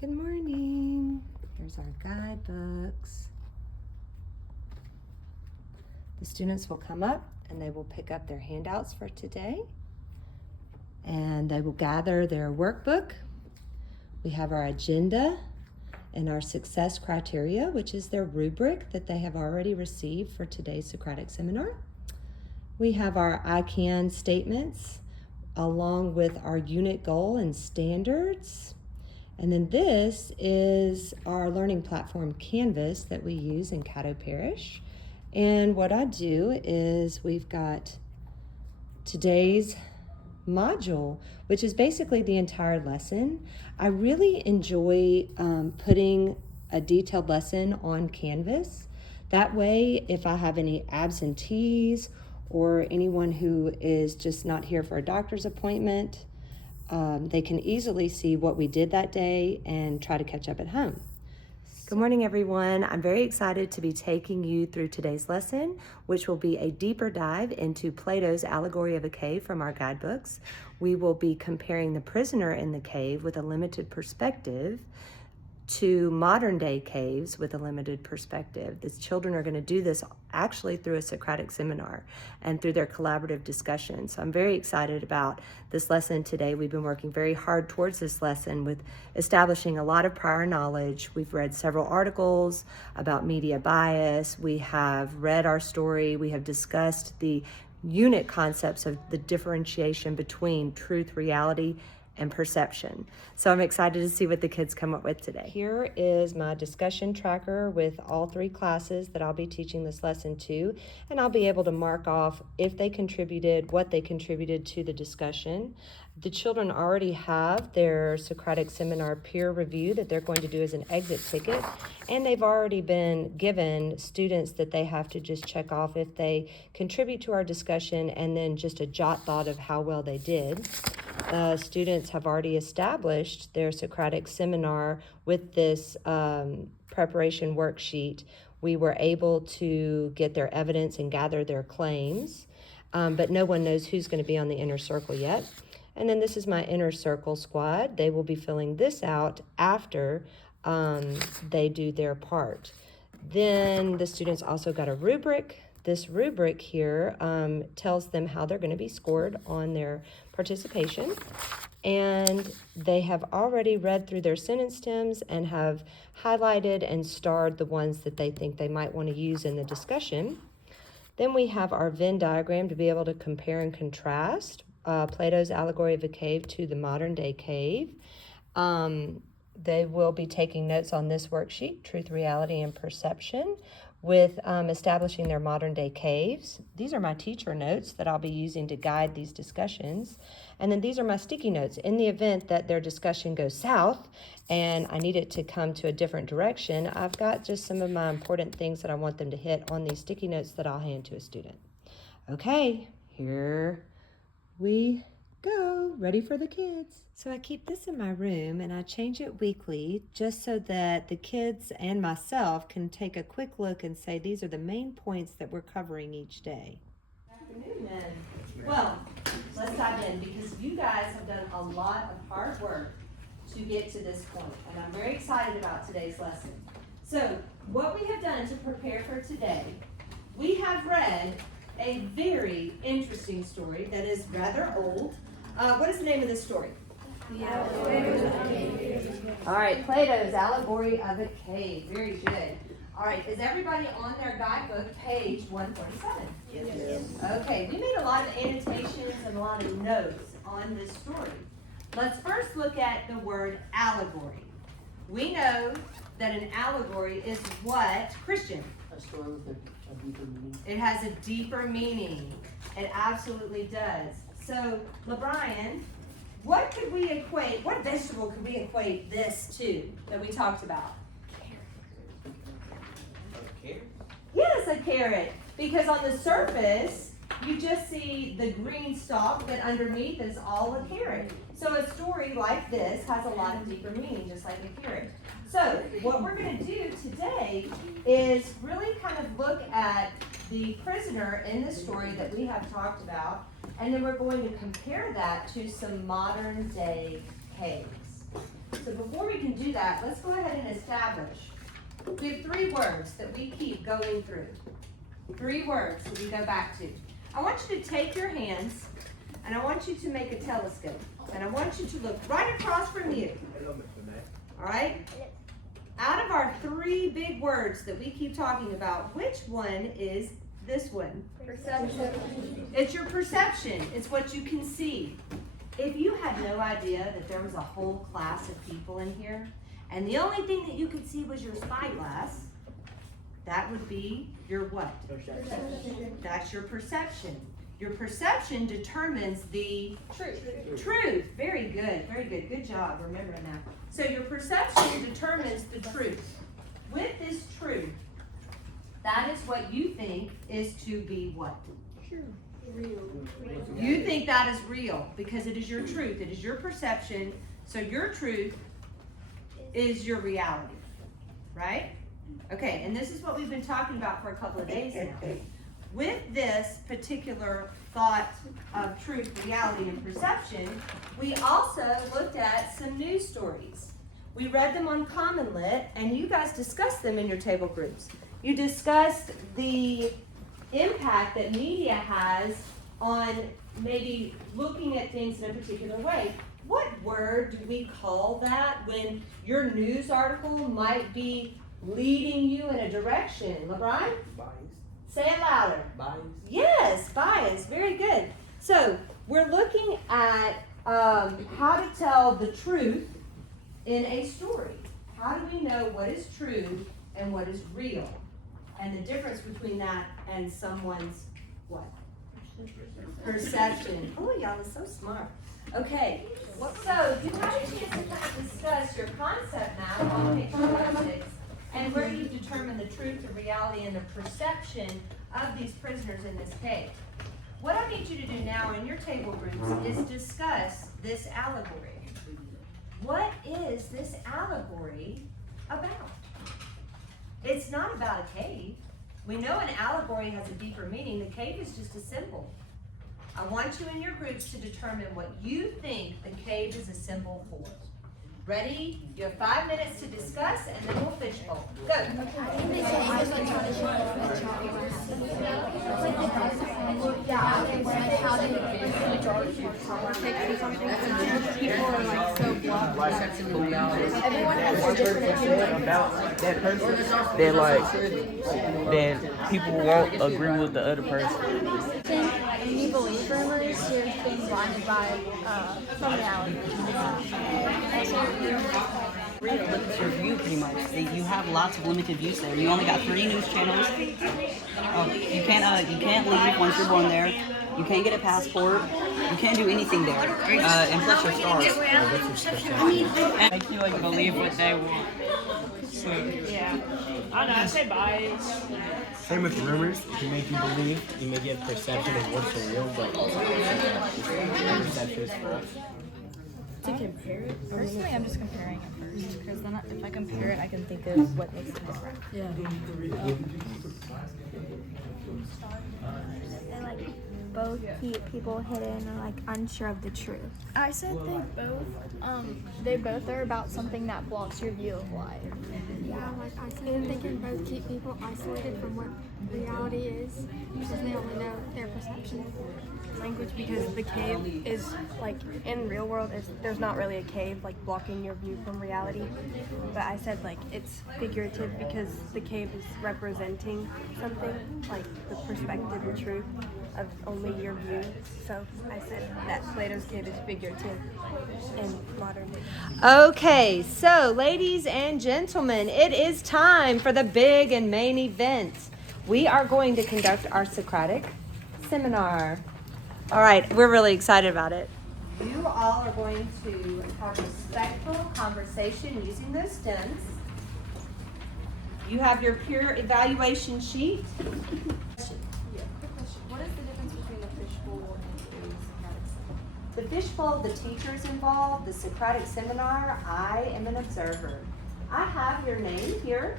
Good morning. Here's our guidebooks. The students will come up and they will pick up their handouts for today. And they will gather their workbook. We have our agenda and our success criteria, which is their rubric that they have already received for today's Socratic Seminar. We have our I can statements along with our unit goal and standards. And then this is our learning platform Canvas that we use in Caddo Parish. And what I do is we've got today's module, which is basically the entire lesson. I really enjoy putting a detailed lesson on Canvas. That way, if I have any absentees or anyone who is just not here for a doctor's appointment, they can easily see what we did that day and try to catch up at home. Good morning, everyone. I'm very excited to be taking you through today's lesson, which will be a deeper dive into Plato's Allegory of a Cave from our guidebooks. We will be comparing the prisoner in the cave with a limited perspective to modern day caves with a limited perspective. The children are going to do this actually through a Socratic Seminar and through their collaborative discussion. So I'm very excited about this lesson today. We've been working very hard towards this lesson with establishing a lot of prior knowledge. We've read several articles about media bias. We have read our story. We have discussed the unit concepts of the differentiation between truth, reality, and perception. So I'm excited to see what the kids come up with today. Here is my discussion tracker with all three classes that I'll be teaching this lesson to, and I'll be able to mark off if they contributed, what they contributed to the discussion. The children already have their Socratic Seminar peer review that they're going to do as an exit ticket, and they've already been given students that they have to just check off if they contribute to our discussion and then just a jot thought of how well they did. Students have already established their Socratic Seminar with this preparation worksheet. We were able to get their evidence and gather their claims, but no one knows who's going to be on the inner circle yet. And then this is my inner circle squad. They will be filling this out after they do their part. Then the students also got a rubric. This rubric here tells them how they're going to be scored on their participation. And they have already read through their sentence stems and have highlighted and starred the ones that they think they might want to use in the discussion. Then we have our Venn diagram to be able to compare and contrast Plato's Allegory of a Cave to the modern day cave. They will be taking notes on this worksheet, Truth, Reality, and Perception, with establishing their modern day caves. These are my teacher notes that I'll be using to guide these discussions. And then these are my sticky notes. In the event that their discussion goes south and I need it to come to a different direction, I've got just some of my important things that I want them to hit on these sticky notes that I'll hand to a student. Okay, here we go, ready for the kids. So I keep this in my room and I change it weekly just so that the kids and myself can take a quick look and say these are the main points that we're covering each day. Good afternoon, then. Well, let's dive in because you guys have done a lot of hard work to get to this point, and I'm very excited about today's lesson. So what we have done to prepare for today, we have read a very interesting story that is rather old. What is the name of this story? All right, Plato's Allegory of a Cave. Very good. All right, is everybody on their guidebook, page 147? Yes. Okay, we made a lot of annotations and a lot of notes on this story. Let's first look at the word allegory. We know that an allegory is what, Christian? A story with a deeper meaning. It has a deeper meaning. It absolutely does. So, LeBrian, what vegetable could we equate this to that we talked about? A carrot? Yes, a carrot. Because on the surface, you just see the green stalk, but underneath is all a carrot. So a story like this has a lot of deeper meaning, just like a carrot. So what we're going to do today is really kind of look at the prisoner in the story that we have talked about, and then we're going to compare that to some modern day caves. So before we can do that, let's go ahead and establish. We have 3 words that we keep going through. 3 words that we go back to. I want you to take your hands and I want you to make a telescope. And I want you to look right across from you. All right? Out of our 3 big words that we keep talking about, which one is this one? Perception. It's your perception. It's what you can see. If you had no idea that there was a whole class of people in here, and the only thing that you could see was your spyglass, that would be your what? Perception. That's your perception. Your perception determines the Truth. truth. Very good, very good. Good job remembering that. So your perception determines the truth. With this truth, that is what you think is to be what? True. Real. You think that is real because it is your truth. It is your perception. So your truth is your reality, right? Okay, and this is what we've been talking about for a couple of days now. With this particular thought of truth, reality, and perception, we also looked at some news stories. We read them on Common Lit, and you guys discussed them in your table groups. You discussed the impact that media has on maybe looking at things in a particular way. What word do we call that when your news article might be leading you in a direction? LeBron? Bias. Say it louder. Bias. Yes, bias. Very good. So we're looking at how to tell the truth in a story. How do we know what is true and what is real? And the difference between that and someone's what? Perception. Oh, y'all are so smart. Okay, so you had a chance to kind of discuss your concept map on page 26 and where you determine the truth, the reality, and the perception of these prisoners in this cave. What I need you to do now in your table groups is discuss this allegory. What is this allegory about? It's not about a cave. We know an allegory has a deeper meaning. The cave is just a symbol. I want you in your groups to determine what you think the cave is a symbol for. Ready? You have 5 minutes to discuss, and then we'll fishbowl. Go. Everyone has a different opinion about that person, then people won't agree with the other person. When you believe rumors, you're being blinded by from reality. Really limits your view pretty much. You have lots of limited views there. You only got 3 news channels. You can't leave once you're born there. You can't get a passport. You can't do anything there. And plus you're starved. Make you like believe what they want. So Yeah. I don't know, I say bias. Same with rumors. If you make you believe, you may get perception of what's real, but perception is false. To compare it? Personally, I'm just comparing it first, because then if I compare it, I can think of what makes it different. Yeah. They like both keep people hidden or like unsure of the truth. I said they both are about something that blocks your view of life. Yeah, like I said, they can both keep people isolated from what reality is because they only know their perception. Language, because the cave is like in real world there's not really a cave like blocking your view from reality, but I said like it's figurative because the cave is representing something like the perspective and truth of only your view. So I said that Plato's cave is figurative in modern day. Okay, so ladies and gentlemen, it is time for the big and main event. We are going to conduct our Socratic Seminar. All right, we're really excited about it. You all are going to have respectful conversation using those stems. You have your peer evaluation sheet. What is the difference between the fishbowl and the Socratic Seminar? The fishbowl, the teachers involved, the Socratic Seminar, I am an observer. I have your name here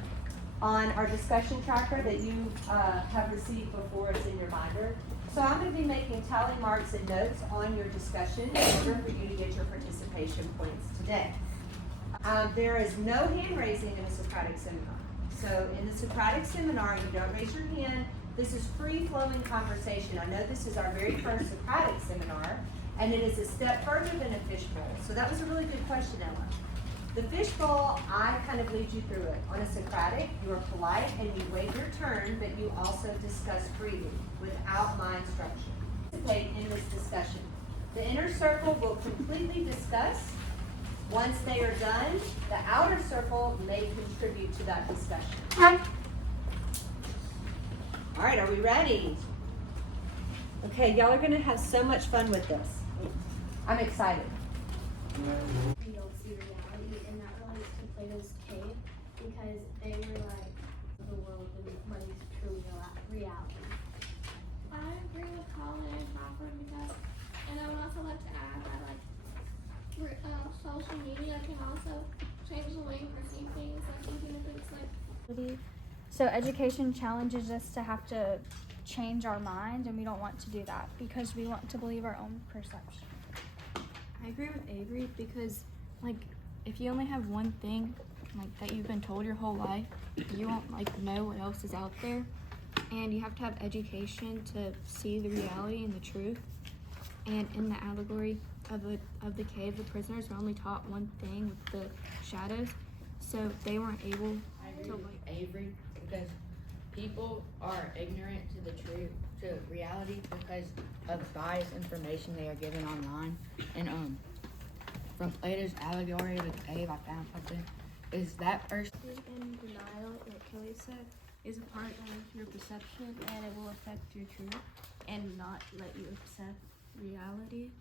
on our discussion tracker that you have received before. It's in your binder. So I'm going to be making tally marks and notes on your discussion in order for you to get your participation points today. There is no hand raising in a Socratic seminar. So in the Socratic seminar, you don't raise your hand. This is free-flowing conversation. I know this is our very first Socratic seminar, and it is a step further than a fishbowl. So that was a really good question, Ella. The fishbowl, I kind of lead you through it. On a Socratic, you are polite and you wait your turn, but you also discuss freely without my instruction. Participate in this discussion. The inner circle will completely discuss. Once they are done, the outer circle may contribute to that discussion. All right, are we ready? Okay, y'all are going to have so much fun with this. I'm excited. We don't see reality, and that relates to Plato's cave, because they were like the world and what is true reality. I agree with Colin and Crawford because, and I would also like to add that social media can also change the way you perceive things, like even if it's like. So education challenges us to have to change our mind, and we don't want to do that because we want to believe our own perception. I agree with Avery because, like, if you only have one thing, like, that you've been told your whole life, you won't, like, know what else is out there. And you have to have education to see the reality and the truth. And in the allegory of the cave, the prisoners were only taught one thing with the shadows, so they weren't able to, like, Avery, because people are ignorant to the truth, to reality, because of biased information they are given online. And from Plato's allegory of the cave, I found something. Is that person in denial, like Kelly said, is a part of your perception, and it will affect your truth and not let you accept reality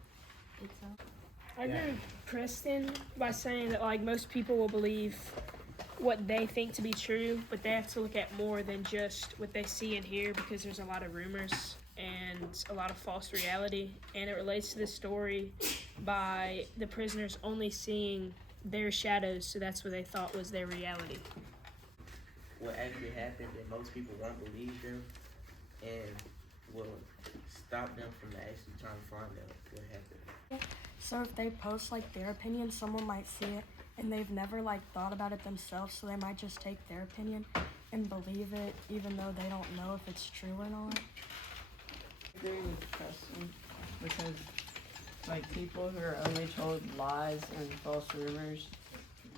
itself. I agree with Preston by saying that like most people will believe what they think to be true, but they have to look at more than just what they see and hear, because there's a lot of rumors and a lot of false reality. And it relates to the story by the prisoners only seeing their shadows, so that's what they thought was their reality. What actually happened, that most people won't believe them and will stop them from actually trying to find out what happened. So if they post like their opinion, someone might see it and they've never like thought about it themselves, so they might just take their opinion and believe it even though they don't know if it's true or not. I agree with Preston because like people who are only told lies and false rumors,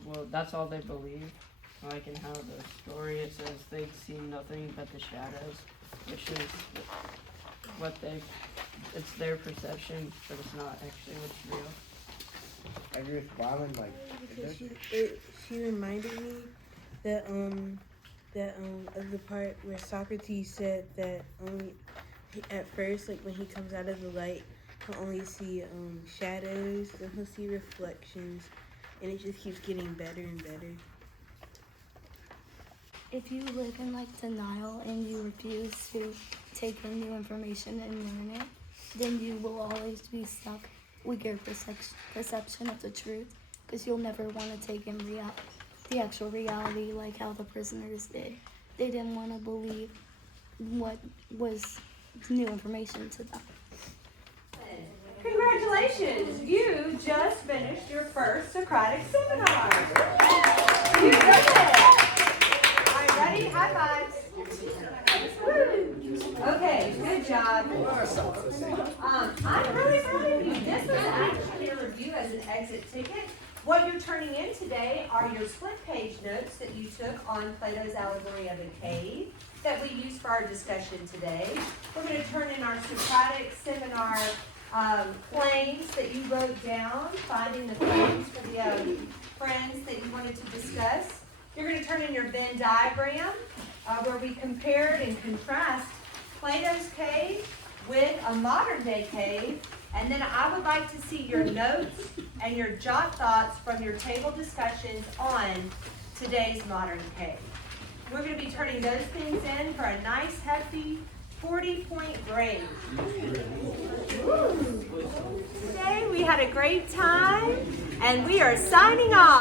well, that's all they believe. Like in how the story, it says they see nothing but the shadows, which is what it's their perception, but it's not actually what's real. I agree with Wyland, like, she reminded me that of the part where Socrates said that only at first, like when he comes out of the light, he'll only see shadows, then he'll see reflections, and it just keeps getting better and better. If you live in like denial and you refuse to take in new information and learn it, then you will always be stuck with your perception of the truth, because you'll never want to take in the actual reality like how the prisoners did. They didn't want to believe what was new information to them. Congratulations! You just finished your first Socratic seminar. You did it! All right, ready? High fives. Okay, good job. I'm really proud of you. This was actually a review as an exit ticket. What you're turning in today are your split page notes that you took on Plato's allegory of the cave that we used for our discussion today. We're going to turn in our Socratic seminar claims that you wrote down, finding the claims for the friends that you wanted to discuss. You're going to turn in your Venn diagram where we compared and contrast Plato's cave with a modern day cave. And then I would like to see your notes and your jot thoughts from your table discussions on today's modern cave. We're going to be turning those things in for a nice, hefty 40-point grade. Today we had a great time, and we are signing off.